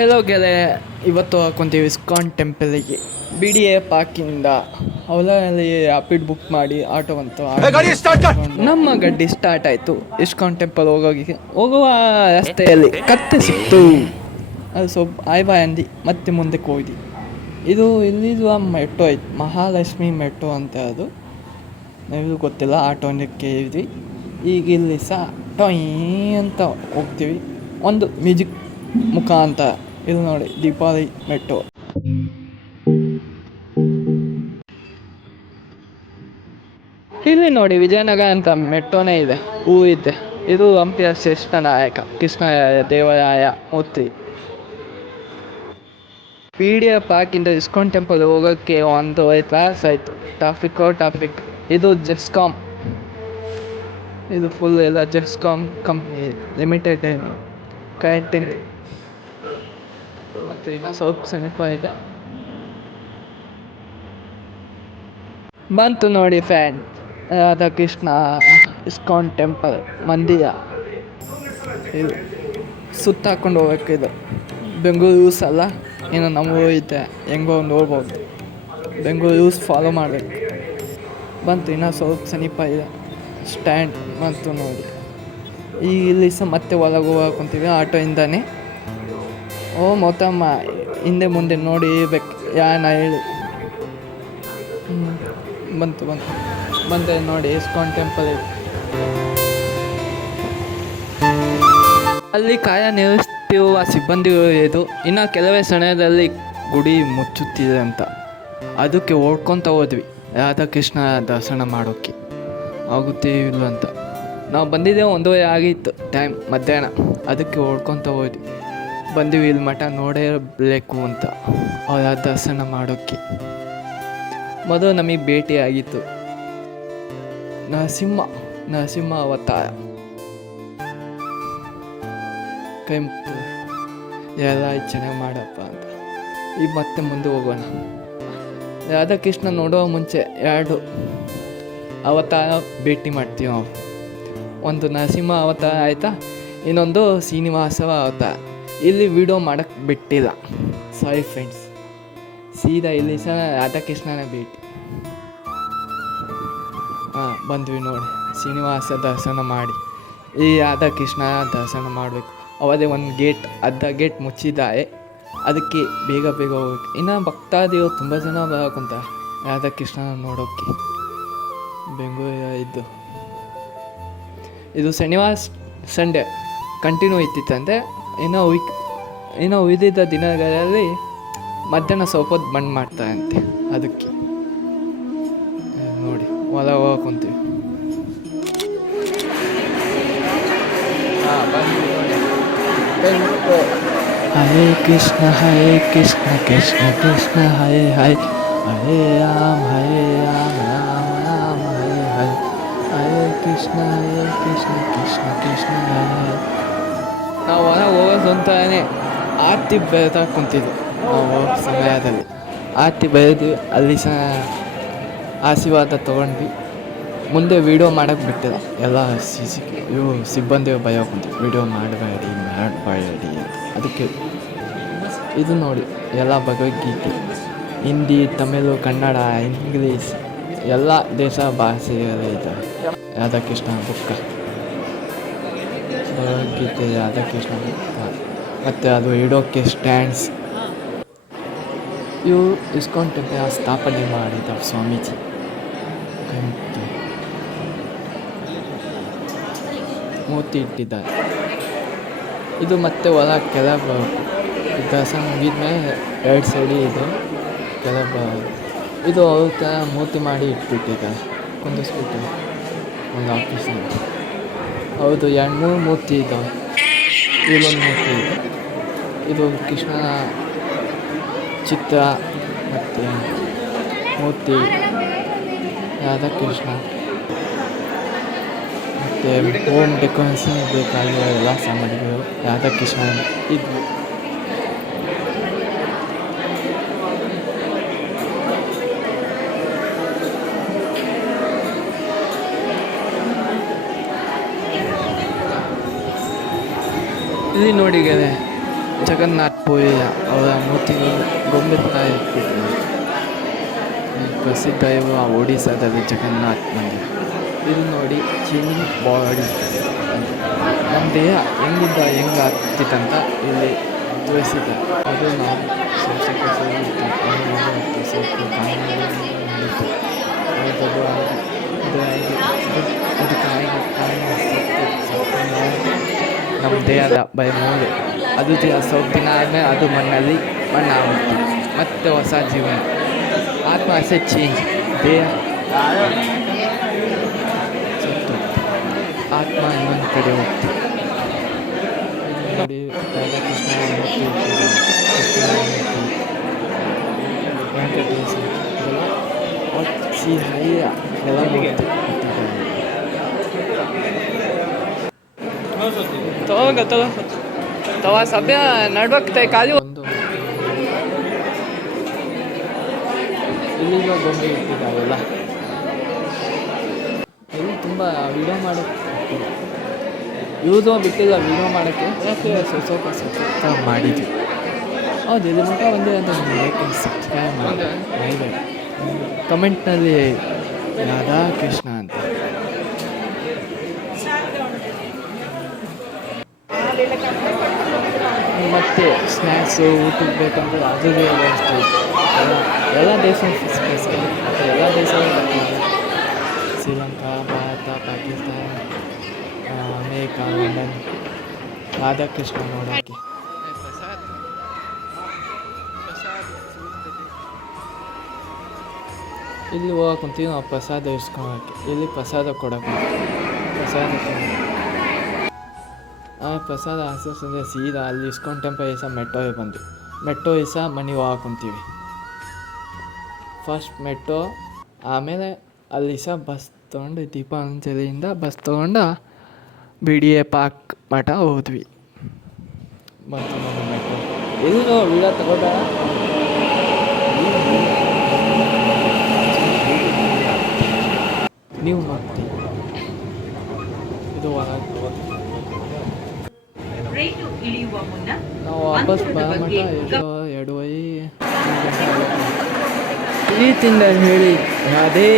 Hello ಗೆಳೆಯ, ಇವತ್ತು ಹಾಕೊಂತೀವಿ ISKCON ಟೆಂಪಲಿಗೆ. BDA ಪಾರ್ಕಿಂದ ಅವಲಲ್ಲಿ rapid book ಮಾಡಿ ಆಟೋವಂತೂ ನಮ್ಮ ಗಡ್ಡಿ ಸ್ಟಾರ್ಟ್ ಆಯಿತು. ಇಸ್ಕಾನ್ ಟೆಂಪಲ್ ಹೋಗುವ ರಸ್ತೆಯಲ್ಲಿ ಕತ್ತೆ ಸಿಕ್ತು. ಅದು ಸ್ವಲ್ಪ ಆಯ್ ಬಾಯ್ ಅಂದು ಮತ್ತೆ ಮುಂದಕ್ಕೆ ಹೋಗಿ. ಇದು ಇಲ್ಲಿರುವ ಮೆಟ್ರೋ ಐತೆ, ಮಹಾಲಕ್ಷ್ಮಿ ಮೆಟ್ರೋ ಅಂತ. ಅದು ನೀವು ಗೊತ್ತಿಲ್ಲ, ಆಟೋಕ್ಕೆ ಇದ್ವಿ. ಈಗ ಇಲ್ಲಿ ಸಹ ಟೊಯ್ ಅಂತ ಹೋಗ್ತೀವಿ ಒಂದು ಮ್ಯೂಸಿಕ್ ಮುಖಾಂತರ. ಇದು ನೋಡಿ ದೀಪಾವಳಿ ಮೆಟ್ರೋ. ಇಲ್ಲಿ ನೋಡಿ ವಿಜಯನಗರ ಅಂತ ಮೆಟ್ರೋನೇ ಇದೆ, ಹೂ ಇದೆ. ಇದು ಹಂಪಿಯ ಶ್ರೇಷ್ಠ ನಾಯಕ ಕೃಷ್ಣರಾಯ ದೇವರಾಯ ಮೂರ್ತಿ. BDA ಪಾರ್ಕಿಂದ ಇಸ್ಕಾನ್ ಟೆಂಪಲ್ ಹೋಗೋಕ್ಕೆ 1 ತಾಸು ಆಯಿತು. ಟ್ರಾಫಿಕ್. ಇದು ಜೆಸ್ಕಾಮ್, ಇದು ಫುಲ್ ಎಲ್ಲ ಜೆಸ್ಕಾಮ್ ಕಂಪ್ನಿ ಲಿಮಿಟೆಡ್ ಕರೆಂಟ್. ಮತ್ತು ಇನ್ನೂ ಸ್ವಲ್ಪ ಸಮೀಪ ಇದೆ. ಬಂತು ನೋಡಿ ಫ್ಯಾನ್ ರಾಧಾಕೃಷ್ಣ ಇಸ್ಕಾನ್ ಟೆಂಪಲ್ ಮಂದಿರ. ಇದು ಸುತ್ತ ಹಾಕ್ಕೊಂಡು ಹೋಗ್ಬೇಕು. ಇದು ಬೆಂಗಳೂರು ಯೂಸ್ ಅಲ್ಲ, ಇನ್ನು ನಮಗೂ ಐತೆ, ಹೆಂಗೋ ಒಂದು ಹೋಗ್ಬೋದು. ಬೆಂಗಳೂರು ಯೂಸ್ ಫಾಲೋ ಮಾಡಬೇಕು. ಬಂತು ಇನ್ನೂ ಸ್ವಲ್ಪ ಸಮೀಪ ಇದೆ ಸ್ಟ್ಯಾಂಡ್. ಬಂತು ನೋಡಿ. ಈಗ ಇಲ್ಲಿ ಸಹ ಮತ್ತೆ ಒಳಗೆ ಹೋಗ್ಕೊಂತೀವಿ ಆಟೋಯಿಂದಾನೆ. ಮೊತ್ತಮ್ಮ ಹಿಂದೆ ಮುಂದೆ ನೋಡಿ ಬೇಕು ಯಾನ ಹೇಳಿ. ಬಂತು ನೋಡಿ ಇಸ್ಕಾನ್ ಟೆಂಪಲ್. ಅಲ್ಲಿ ನಿರ್ವಹಿಸುತ್ತಿರುವ ಸಿಬ್ಬಂದಿ ಇದು. ಇನ್ನು ಕೆಲವೇ ಸಮಯದಲ್ಲಿ ಗುಡಿ ಮುಚ್ಚುತ್ತಿದೆ ಅಂತ, ಅದಕ್ಕೆ ಓಡ್ಕೊತ ಹೋದ್ವಿ ರಾಧಾಕೃಷ್ಣ ದರ್ಶನ ಮಾಡೋಕ್ಕೆ. ಆಗುತ್ತೆ ಇಲ್ಲ ಅಂತ ನಾವು ಬಂದಿದ್ದೇವೆ, 1:30 ಆಗಿತ್ತು ಟೈಮ್ ಮಧ್ಯಾಹ್ನ. ಅದಕ್ಕೆ ಓಡ್ಕೊತ ಹೋದ್ವಿ. ಬಂದಿವಿ ಇಲ್ಲಿ ಮಠ ನೋಡಲೇಬೇಕು ಅಂತ ಅವರ ದರ್ಶನ ಮಾಡೋಕ್ಕೆ. ಮೊದಲು ನಮಗೆ ಭೇಟಿ ಆಗಿತ್ತು ನರಸಿಂಹ ಅವತಾರ. ಕೈ ಮುಕ್ತು ಎಲ್ಲ ಚೆನ್ನಾಗಿ ಮಾಡಪ್ಪ ಅಂತ. ಈಗ ಮತ್ತೆ ಮುಂದೆ ಹೋಗೋಣ. ರಾಧಾಕೃಷ್ಣ ನೋಡುವ ಮುಂಚೆ 2 ಅವತಾರ ಭೇಟಿ ಮಾಡ್ತೀವಿ ನಾವು. ಒಂದು ನರಸಿಂಹ ಅವತಾರ ಆಯಿತಾ, ಇನ್ನೊಂದು ಶ್ರೀನಿವಾಸ ಅವತಾರ. ಇಲ್ಲಿ ವಿಡಿಯೋ ಮಾಡೋಕ್ಕೆ ಬಿಟ್ಟಿಲ್ಲ, ಸಾರಿ ಫ್ರೆಂಡ್ಸ್. ಸೀದಾ ಇಲ್ಲಿ ಸಹ ರಾಧಾಕೃಷ್ಣನ ಭೇಟಿ. ಬಂದ್ವಿ ನೋಡಿ, ಶ್ರೀನಿವಾಸ ದರ್ಶನ ಮಾಡಿ ಈ ರಾಧಾಕೃಷ್ಣ ದರ್ಶನ ಮಾಡಬೇಕು. ಅವದೇ ಒಂದು ಗೇಟ್, ಅರ್ಧ ಗೇಟ್ ಮುಚ್ಚಿದ್ದಾರೆ, ಅದಕ್ಕೆ ಬೇಗ ಹೋಗ್ಬೇಕು. ಇನ್ನು ಭಕ್ತಾದಿಗಳು ತುಂಬ ಜನ ಬರೋಕ್ಕಂತ ರಾಧಾಕೃಷ್ಣ ನೋಡೋಕ್ಕೆ ಬೆಂಗಳೂರು ಇದು ಶನಿವಾರ ಸಂಡೇ ಕಂಟಿನ್ಯೂ ಇತ್ತಿತ್ತಂತೆ. ಇನ್ನು ಉಳಿದಿದ್ದ ದಿನಗಳಲ್ಲಿ ಮಧ್ಯಾಹ್ನ ಸ್ವಲ್ಪ ಹೊತ್ತು ಬಂದ್ ಮಾಡ್ತಾರಂತೆ. ಅದಕ್ಕೆ ನೋಡಿ ಹೊಲ ಹೋಗ್ಕೊಂತೀವಿ. ಹರೇ ಕೃಷ್ಣ ಕೃಷ್ಣ ಕೃಷ್ಣ ಹರೇ ಹರೇ, ಹರೇ ರಾಮ ರಾಮ ರಾಮ ಹರೇ ಹರೇ, ಹರೇ ಕೃಷ್ಣ ಕೃಷ್ಣ ಕೃಷ್ಣ ಹರೇ. ನಾವು ಹೊರ ಹೋಗೋದು ಅಂತಾನೆ ಆರತಿ ಬೆಳೀತಾ ಕುಂತಿದ್ವಿ. ನಾವು ಹೋಗೋ ಸಮಯದಲ್ಲಿ ಆರತಿ ಬೆಳೆದ್ವಿ. ಅಲ್ಲಿ ಸಹ ಆಶೀರ್ವಾದ ತೊಗೊಂಡ್ವಿ. ಮುಂದೆ ವೀಡಿಯೋ ಮಾಡೋಕ್ಕೆ ಬಿಟ್ಟಿಲ್ಲ, ಎಲ್ಲ ಸಿಬ್ಬಂದಿ ಭಯ ಕುಂತೀವಿ, ವೀಡಿಯೋ ಮಾಡಬೇಡಿ ಅದಕ್ಕೆ. ಇದು ನೋಡಿ ಎಲ್ಲ ಭಗವದ್ಗೀತೆ, ಹಿಂದಿ, ತಮಿಳು, ಕನ್ನಡ, ಇಂಗ್ಲೀಷ್ ಎಲ್ಲ ದೇಶ ಭಾಷೆಗಳೇ ಇದ್ದಾವೆ. ರಾಧಾಕೃಷ್ಣ ಬುಕ್ಕ, ಭಗವದ್ಗೀತೆ, ರಾಧಾಕೃಷ್ಣ ಬುಕ್ಕ. ಮತ್ತು ಅದು ಇಡೋಕ್ಕೆ ಸ್ಟ್ಯಾಂಡ್ಸ್. ಇವು ಇಸ್ಕಾನ್ ಟೆಂಪಲ್ ಸ್ಥಾಪನೆ ಮಾಡಿದ ಸ್ವಾಮೀಜಿ. ಮೂರ್ತಿ ಇಟ್ಟಿದ್ದಾರೆ. ಇದು ಮತ್ತೆ ಹೊಲ ಕೆಳಗೆ ದರ್ಶನ ಮುಗಿದ್ಮೇಲೆ 2 ಸೈಡಿ ಇದೆ ಕೆಳಗೆ. ಇದು ಅವ್ರ ಥರ ಮೂರ್ತಿ ಮಾಡಿ ಇಟ್ಬಿಟ್ಟಿದ್ದಾರೆ, ಕುಂದಿಸ್ಬಿಟ್ಟು ಒಂದು ಆಫೀಸ್ನಲ್ಲಿ. ಹೌದು, 2-3 ಮೂರ್ತಿ ಇದ್ದಾವೆ. ಇಲ್ಲೊಂದು ಮೂರ್ತಿ ಇದೆ. ಇದು ಕೃಷ್ಣನ ಚಿತ್ರ ಮತ್ತು ಮೂರ್ತಿ, ರಾಧಾಕೃಷ್ಣ ಮತ್ತು ಹೋಮ್ ಡೆಕೋರೇಷನ್ ಬೇಕಾಗಿರೋ ಎಲ್ಲ ಸಾಮಗ್ರಿಗಳು ರಾಧಾಕೃಷ್ಣ ಇದ್ವು. ಇಲ್ಲಿ ನೋಡಿ ಜಗನ್ನಾಥ್ ಪುರಿ ಅವರ ಮೂರ್ತಿಗಳು ಗೊಂಬೆ ಇಟ್ಬಿಟ್ಟು ಪ್ರಸಿದ್ಧ ಇರುವ ಒಡಿಸ್ಸಾದಲ್ಲಿ ಜಗನ್ನಾಥ್ ಮಂದಿರ. ಇಲ್ಲಿ ನೋಡಿ ಚೇಂಜ್ ಬಾಡಿ ನಮ್ಮ ದೇಹ ಹೆಂಗೆ ಆಗ್ತಿತ್ತಂತ ಇಲ್ಲಿ ತೋರಿಸಿದ್ದಾರೆ. ಅದು ನಾವು ನಮ್ಮ ದೇಹದ ಮೂಲೆ ಅದು ಸ್ವಲ್ಪ ದಿನ ಆದಮೇಲೆ ಅದು ಮಣ್ಣಾಗುತ್ತೆ ಮತ್ತೆ ಹೊಸ ಜೀವನ. ಆತ್ಮ ಆಸೆ ಚೇಂಜ್, ದೇಹ ಸತ್ತು ಆತ್ಮ ಇನ್ನೊಂದು ಕಡೆ ಹೋಗ್ತೀವಿ. ನೋಡಿ ರಾಧಾಕೃಷ್ಣ ವೆಂಕಟೇಶ ಎಲ್ಲ तवा सभ्य नಡ್ಬೇಕತೆ ಖಾಲಿ ಒಂದು ಇಲ್ಲಿಗ ಗೊಂಬೆ ಇಟ್ಟಿದ್ದಾವೆಲ್ಲ. ಇಲ್ಲಿ ತುಂಬ ವಿಡಿಯೋ ಮಾಡೋಕ್ಕೆ ಯೂಸೋ ಬಿಟ್ಟಿಲ್ಲ ವಿಡಿಯೋ ಮಾಡೋಕ್ಕೆ, ಯಾಕೆ ಸ್ವಲ್ಪ ಮಾಡಿದ್ವಿ. ಹೌದು, ಇಲ್ಲಿ ಮಟ್ಟ ಒಂದೇ ಅಂತ ಲೈಕ್ ಸಬ್ಸ್ಕ್ರೈಬ್ ಮಾಡಿ ಕಮೆಂಟ್ನಲ್ಲಿ ರಾಧಾಕೃಷ್ಣ ಅಂತ. ಮತ್ತು ಸ್ನ್ಯಾಕ್ಸು ಊಟಕ್ಕೆ ಬೇಕಂದ್ರೆ ಅದುವೇ ವ್ಯವಸ್ಥೆ ಎಲ್ಲ ದೇಶ ಮತ್ತು ಎಲ್ಲ ದೇಶಗಳು ಶ್ರೀಲಂಕಾ, ಭಾರತ, ಪಾಕಿಸ್ತಾನ, ಅಮೇರಿಕಾ, ಲಂಡನ್. ರಾಧಾಕೃಷ್ಣ ನೋಡೋಕ್ಕೆ ಇಲ್ಲಿ ಹೋಗಕ್ಕೆ ಕುಂತೀವಿ ನಾವು ಪ್ರಸಾದ ಇಸ್ಕೊಳಕ್ಕೆ. ಇಲ್ಲಿ ಪ್ರಸಾದ ಕೊಡೋಕೆ ಪ್ರಸಾದ ಸಂಜೆ ಸೀದಾ ಅಲ್ಲಿ ಇಸ್ಕಾನ್ ಟೆಂಪಲ್ ದಿವಸ ಮೆಟ್ರೋಗೆ ಬಂದ್ವಿ. ಮೆಟ್ರೋ ದಿವಸ ಮನೆಗೆ ಹೋಗಕ್ಕೆ ಕುಂತೀವಿ. ಫಸ್ಟ್ ಮೆಟ್ರೋ, ಆಮೇಲೆ ಅಲ್ಲಿ ದಿವಸ ಬಸ್ ತೊಗೊಂಡು ದೀಪಾಂಜಲಿಯಿಂದ ಬಸ್ ತೊಗೊಂಡು BDA ಪಾರ್ಕ್ ಮಠ ಹೋದ್ವಿ. ಮತ್ತು ನಮ್ಮ ಮೆಟ್ರೋ ಎಲ್ಲೋ ವಿಡಿಯೋ ತಗೋಬೇಡ, ನೀವು ಮಾಡ್ತೀವಿ. ಇದು ನಾವು ವಾಪಸ್ ಬರಮಟ ಎಷ್ಟೋ 2 ಪ್ರೀತಿಯಿಂದ ಹೇಳಿ ಅದೇ